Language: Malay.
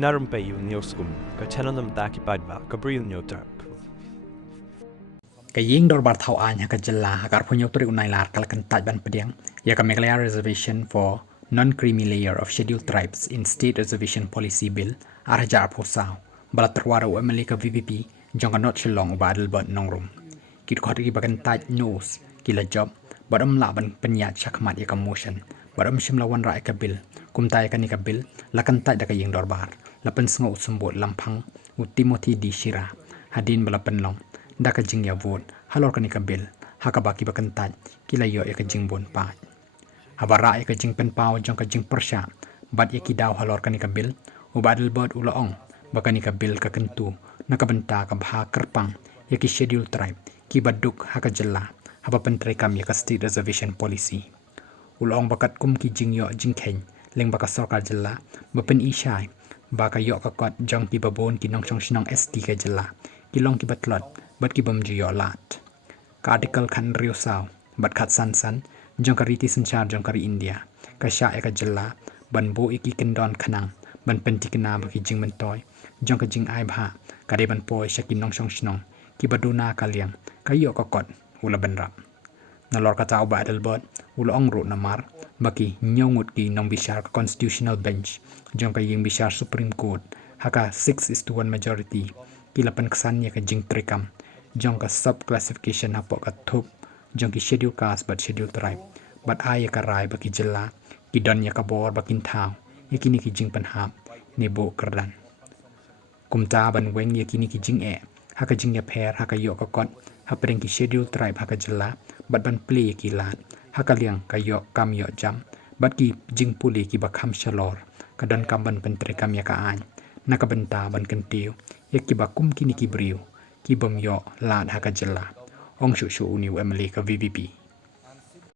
Narum pe yun nioskum, ka chananam daki badva, ka bril nyotark. Kaying dorbar thau anya ka jalla hakar punyo turi unai lar kalkan tajban pediang ya ka Meghalaya Reservation for Non-Creamy Layer of Scheduled Tribes in State Reservation Policy Bill arhajar posau balat terwara UMLA ka VVP jong ka not shillong ubadal bot nongrum kit khot ki bagan taj news kila job badam la ban penyat shakmat ya ka motion badam shimla wan ra ka bill kumtai ka ni ka bill lakan taj da ka ying dorbar lapan sngo sumbot lampang u Timothy D Shira hadin balapan long da ka jing ya vote halor ka ni ka bill hakabaki bakan taj kila yo ya ka jing bon pa habara ya ka jing pen pau jong ka jing persya bad ya ki daw halor ka ni ka bill ubadal bot ulaong baka ni ka bill ka kentu nakabenta ka bha kerpang ya ki schedule tribe ki baduk haka jalla haba pentre kam ya ka state reservation policy ulaong bakat kum ki jing yo jing khen leng baka sarkar jalla bapen ishai baka yo ka kot jong pi babon ki nong chong shinong st ka jalla ki long ki batlot bat ki bam ji yo lat ka article khan rio saw bat khat san san jong ka riti sanchar jong ka ri india ka sha ya ka jalla ban bo iki kendon khanang ban penti kena baki jing mentoy jong ka jing ai bha ka de ban poi shakin nong chong shinong ki baduna ka liang ka yo ka kot ula benra nalor ka tau ba dalbot ula ong ro namar baki nyongut ki nong bishar ka constitutional bench jong ka ying bishar supreme court haka 6:1 majority ki lapan kesan ya ka jing trikam jong ka sub classification hapo ka thup jong ki schedule caste but schedule tribe but ai ka rai baki jilla ki don ya ka bor bakin thau yakini ki jing panhap nebo kerdan kumta ban weng yakini ki jing e haka jing ya pher haka yo ka kon hapring ki schedule tribe haka jilla bat ban play ki lat haka liang ka yo kam yo jam bat ki jing puli ki bakham shalor ka don kam ban pentre kam ya ka an nakabenta ban kentiu yaki bakum kini ki briu ki bom yo lat haka jilla ong shu shu ni UMLA ka VVP